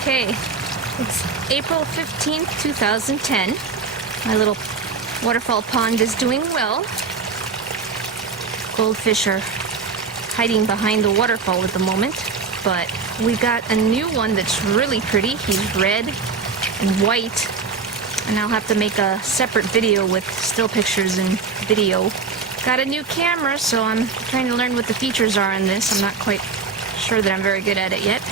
Okay, it's April 15th, 2010. My little waterfall pond is doing well. Goldfish are hiding behind the waterfall at the moment, but we got a new one that's really pretty. He's red and white, and I'll have to make a separate video with still pictures and video. Got a new camera, so I'm trying to learn what the features are on this. I'm not quite sure that I'm very good at it yet.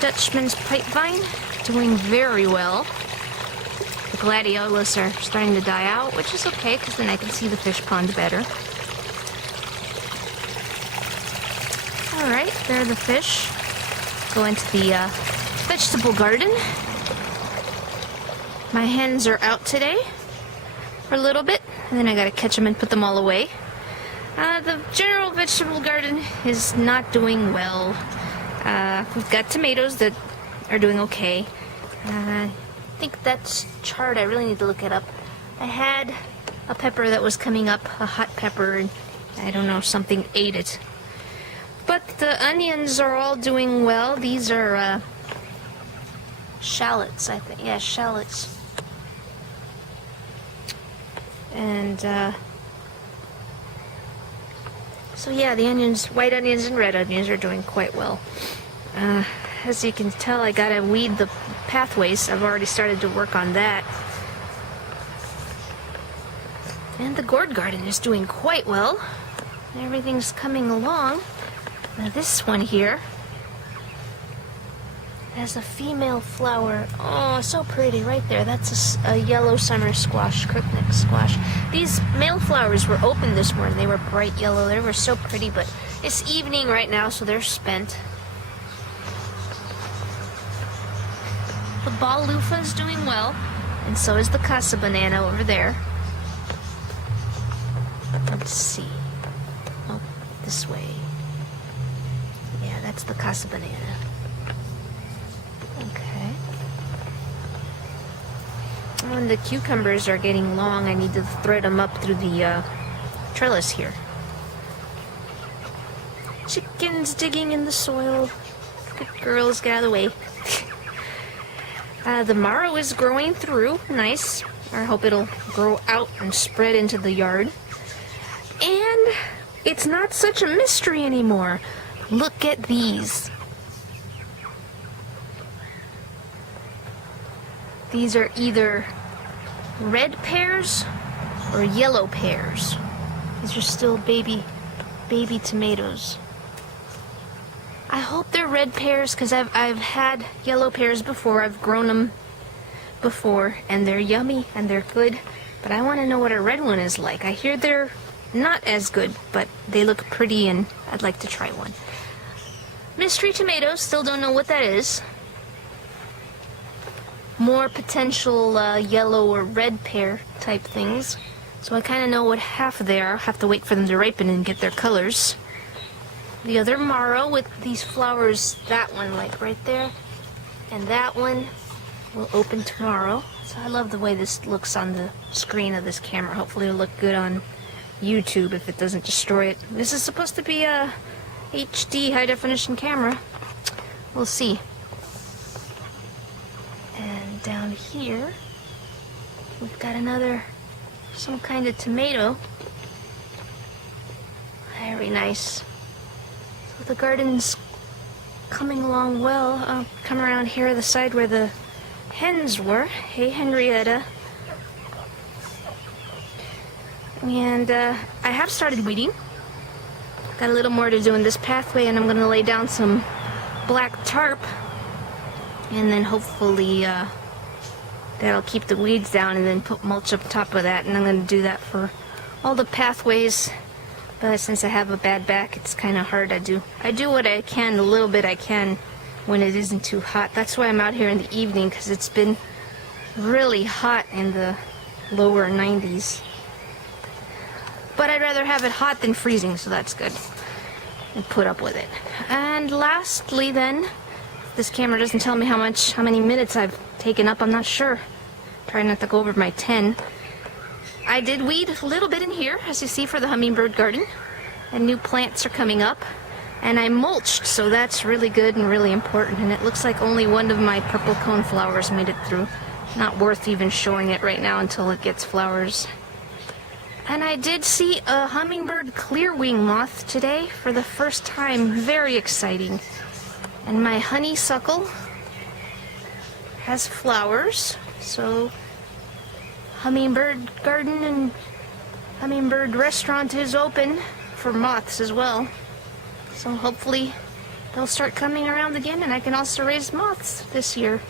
Dutchman's pipevine, doing very well. The gladiolus are starting to die out, which is okay, because then I can see the fish pond better. Alright, there are the fish. Go into the vegetable garden. My hens are out today for a little bit, and then I gotta catch them and put them all away. The general vegetable garden is not doing well. We've got tomatoes that are doing okay. I think that's chard. I really need to look it up. I had a pepper that was coming up, a hot pepper, and I don't know, something ate it. But the onions are all doing well. These are shallots, I think. Yeah, shallots. And so yeah, the onions, white onions and red onions are doing quite well. As you can tell, I gotta weed the pathways. I've already started to work on that. And the gourd garden is doing quite well. Everything's coming along. Now this one here has a female flower. Oh, so pretty right there. That's a yellow summer squash, crookneck squash. These male flowers were open this morning. They were bright yellow. They were so pretty, but it's evening right now, so they're spent. The ball loofah is doing well, and so is the casa banana over there. Let's see. Oh, this way. Yeah, that's the casa banana. Okay. And the cucumbers are getting long. I need to thread them up through the trellis here. Chickens digging in the soil. Good girls, get out of the way. The marrow is growing through. Nice. I hope it'll grow out and spread into the yard. And it's not such a mystery anymore. Look at these. These are either red pears or yellow pears. These are still baby tomatoes. I hope they're red pears, because I've had yellow pears before. I've grown them before, and they're yummy and they're good. But I want to know what a red one is like. I hear they're not as good, but they look pretty, and I'd like to try one. Mystery tomatoes, still don't know what that is. More potential yellow or red pear type things. So I kind of know what half they are. I'll have to wait for them to ripen and get their colors. The other marrow with these flowers, that one like right there, and that one will open tomorrow. So I love the way this looks on the screen of this camera. Hopefully it'll look good on YouTube if it doesn't destroy it. This is supposed to be a HD high definition camera. We'll see. And down here we've got some kind of tomato. Very nice. So the garden's coming along well. I'll come around here the side where the hens were. Hey Henrietta. And I have started weeding. Got a little more to do in this pathway, and I'm going to lay down some black tarp, and then hopefully that'll keep the weeds down, and then put mulch up top of that. And I'm going to do that for all the pathways, but since I have a bad back, it's kind of hard. I do what I can, a little bit I can, when it isn't too hot. That's why I'm out here in the evening, because it's been really hot in the lower 90s. But I'd rather have it hot than freezing, so that's good. And put up with it. And lastly then, this camera doesn't tell me how many minutes I've taken up, I'm not sure. Try not to go over my 10. I did weed a little bit in here, as you see, for the hummingbird garden. And new plants are coming up. And I mulched, so that's really good and really important. And it looks like only one of my purple cone flowers made it through. Not worth even showing it right now until it gets flowers. And I did see a hummingbird clearwing moth today for the first time. Very exciting. And my honeysuckle has flowers, so hummingbird garden and hummingbird restaurant is open for moths as well. So hopefully they'll start coming around again and I can also raise moths this year.